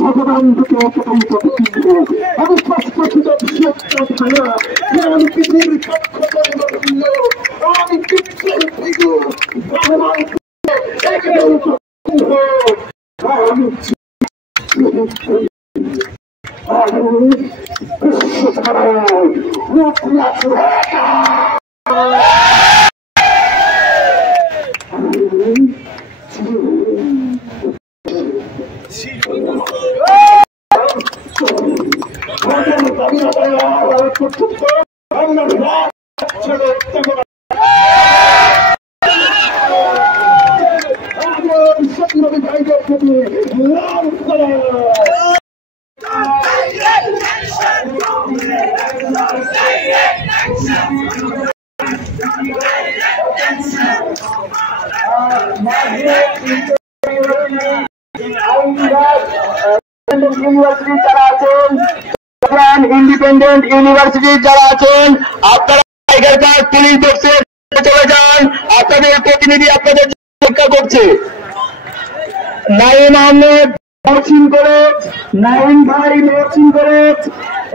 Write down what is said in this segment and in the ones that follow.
ভগবান থেকে আমি স্পষ্ট আমি পৃথিবীর পক্ষ আমি ভগবান ইন্ডিপেন্ডেন্ট ইউনিভার্সিটি যারা আছেন আপনারা টাইগার পার্ক পুলিশ বক্সে চলে যান। আপনাদের প্রতিনিধি আপনাদের অপেক্ষা করছে। নাইম আহমেদ মহসিন কলেজ, নাইম ভাই মহসিন কলেজ,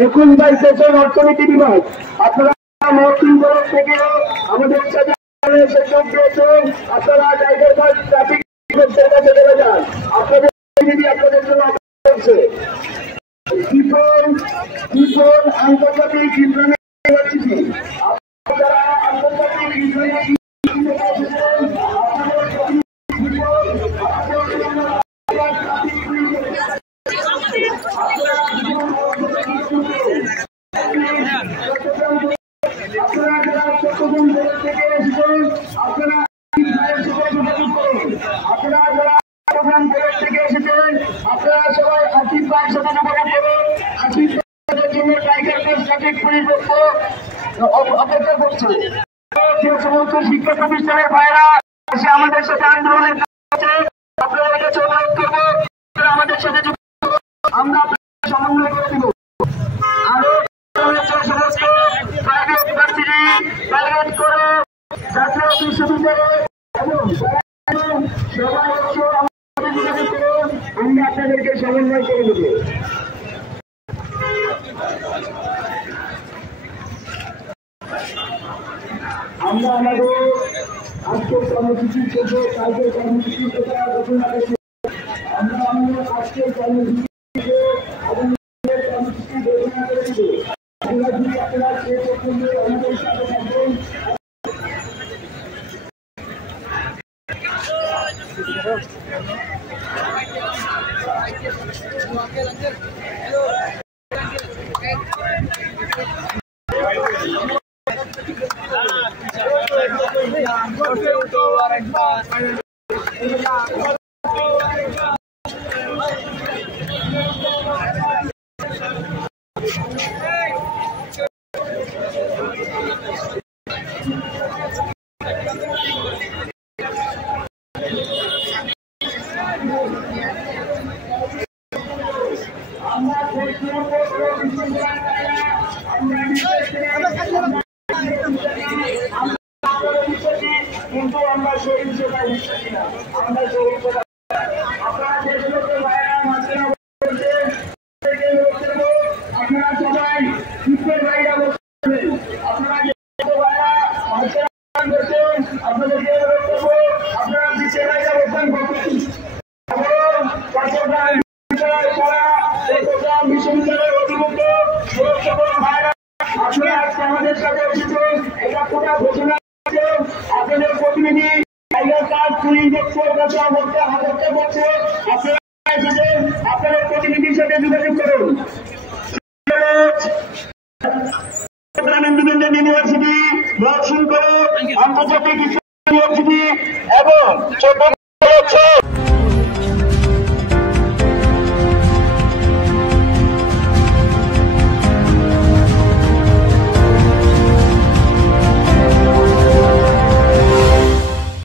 এখন ভাই সেশন অর্থনীতি বিভাগ। আপনারা মহসিন কলেজ থেকে আমাদের সাথে যোগ দিয়েছেন। আপনারা টাইগার পার্ক ট্রাফিক বক্সের কাছে চলে যান। আপনাদের প্রতিনিধি আপনাদের জন্য অপেক্ষা করছে। আন্তর্জাতিক ইসলামিক ইউনিভার্সিটি যারা আন্তর্জাতিক ইসলামিক আপনারা যারা চট্টগ্রাম জেলা থেকে এসেছেন আপনারা আপনারা যারা চট্টগ্রাম জেলা থেকে এসেছেন আপনারা সবাই আকিব ভাইয়ের সাথে যোগাযোগ করুন। আকিব ভাইয়ের জন্য টাইগার পার্ক ট্রাফিক পুলিশ অপেক্ষা করছে। যে সমস্ত শিক্ষা প্রতিষ্ঠানের ভাইরা এসে আমাদের সাথে আন্দোলনে আপনাদের কাছে অনুরোধ করবো আমাদের সাথে আমরা আপনাদের সমন্বয় করে দিব। আরো সমস্ত প্রাইভেট ইউনিভার্সিটি প্রাইভেট করে জাতীয় বিশ্ববিদ্যালয় এবং সবাই আমরা আপনাদেরকে সমন্বয় করে দেব। আমরা আমাদের আজকের কর্মসূচি থেকে কালকের কর্মসূচির কথা ঘোষণা করছি। আমরা আমাদের আজকের কর্মসূচি এবং কর্মসূচি ঘোষণা করে দিব। আপনারা সে পর্যন্ত আমাদের সাথে থাকবেন। কিন্তু আমরা শরীর সেবায় বিশ্বাসী না। আমরা শরীর সেবা আপনারা যে সমস্ত ভাইয়েরা মাঝখানে আপনারা সবাই শিক্ষের ভাইরা বসেন। আপনারা যে ভাইরা মাঝখানে বসেন আপনাদেরকে অনুরোধ করবো আপনারা শিক্ষের ভাইরা বসেন চট্টগ্রাম বিশ্ববিদ্যালয়ের অধিভুক্ত সকল ভাইরা আপনারা আজকে আমাদের সাথে এসেছেন। এটা কোটা ঘোষণা আপনাদের প্রতিনিধি টাইগার পার্ক পুলিশ বক্সের কাছে অপেক্ষা করছে। আপনারা এসেছেন আপনাদের প্রতিনিধির সাথে যোগাযোগ করুন। ইন্ডিপেন্ডেন্ট ইউনিভার্সিটি মহসিন করে আন্তর্জাতিক ইউনিভার্সিটি এবং চট্টগ্রাম